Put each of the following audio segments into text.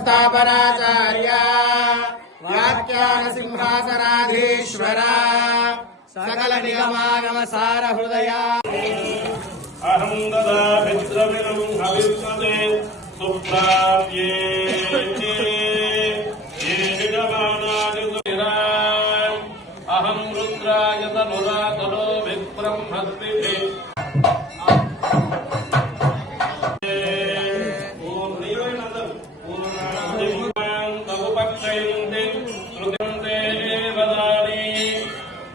सरस्थापनाचार्य व्याख्यान सिंहासनाधीश्वर सकल निगमागम सार हृदया अहं ददा मित्रमिदं हविष्यते सुप्राप्ये अहं रुद्राय तनुरातनो विब्रह्मस्तिभिः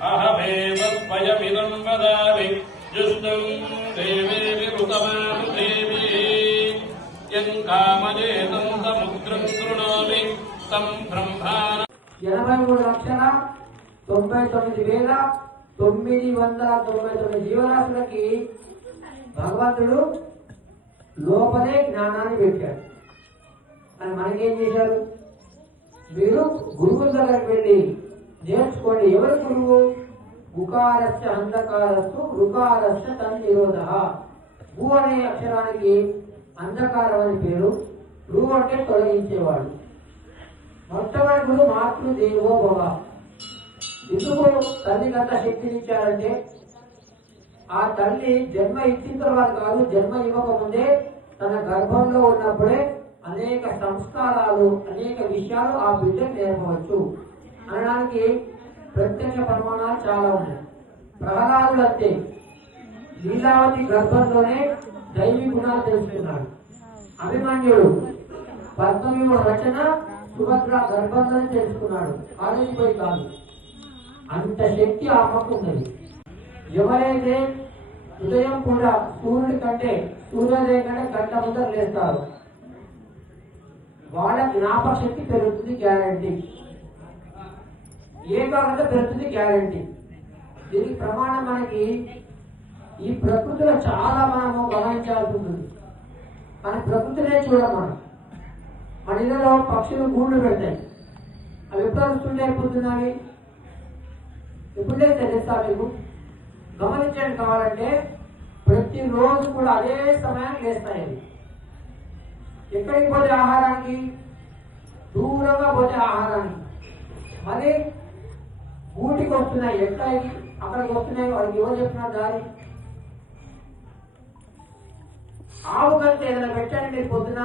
अहमेव स्वयमिदं वदामि जुष्टं देवी उतमां देवी यं कामयेतं समुद्रं कृणोमि तं ब्रह्माण 83,99,999 జీవరాశులకి భగవంతుడు లోపలే జ్ఞానాన్ని పెట్టాడు. అని మనకేం చేశారు? మీరు గురువుల దగ్గరికి వెళ్ళి నేర్చుకోండి. ఎవరు గురువు? ఉకారస్య అంధకారస్సు రుకారస్య తన్నిరోధ. గు అనే అక్షరానికి అంధకారం అని పేరు, రు అంటే తొలగించేవాడు. మొట్టమొదటి గురువు మాతృదేవో భవ. ఎందుకు తల్లికి అంత శక్తినిచ్చారంటే ఆ తల్లి జన్మ ఇచ్చిన తర్వాత కాదు, జన్మ ఇవ్వకముందే తన గర్భంలో ఉన్నప్పుడే అనేక సంస్కారాలు, అనేక విషయాలు ఆ బిడ్డకు నేర్పవచ్చు అనడానికి ప్రత్యక్ష ప్రమాణాలు చాలా ఉన్నాయి. ప్రహ్లాదుడు అంతే, లీలావతి గర్భంలోనే దైవీ గుణాలు తెలుసుకున్నాడు. అభిమన్యుడు పద్మవ్యూహ రచన సుభద్ర గర్భంలోనే తెలుసుకున్నాడు, కాలేజీ పోయి కాదు. అంత శక్తి ఆమెకు ఉన్నది. ఎవరైతే ఉదయం కూడా సూర్యుడి కంటే సూర్యోదయం కంటే గంట ముందర లేస్తారు, వాళ్ళ జ్ఞాపక శక్తి పెరుగుతుంది, గ్యారంటీ. ఏకాగ్రత పెరుగుతుంది, గ్యారంటీ. దీనికి ప్రమాణం మనకి ఈ ప్రకృతిలో చాలా మనము గమనించాల్సి ఉంటుంది. కానీ ప్రకృతినే చూడం మనం. మన ఇళ్ళలో పక్షులు గూళ్ళు పెడతాయి, అవి ఎప్పుడు వస్తుండే పొద్దున్నవి ఎప్పుడే తెలుస్తా మీకు? గమనించండి. కావాలంటే ప్రతిరోజు కూడా అదే సమయానికి లేస్తాయి. అవి ఎక్కడికి పోతే ఆహారానికి, దూరంగా పోతే ఆహారానికి, మరి ఊటికి వస్తున్నాయి. ఎక్కడికి అక్కడికి వస్తున్నాయి, వాళ్ళకి ఎవరు చెప్తున్నారు దారి? ఆవు కంటే ఏదైనా పెట్టండి మీరు పొద్దున,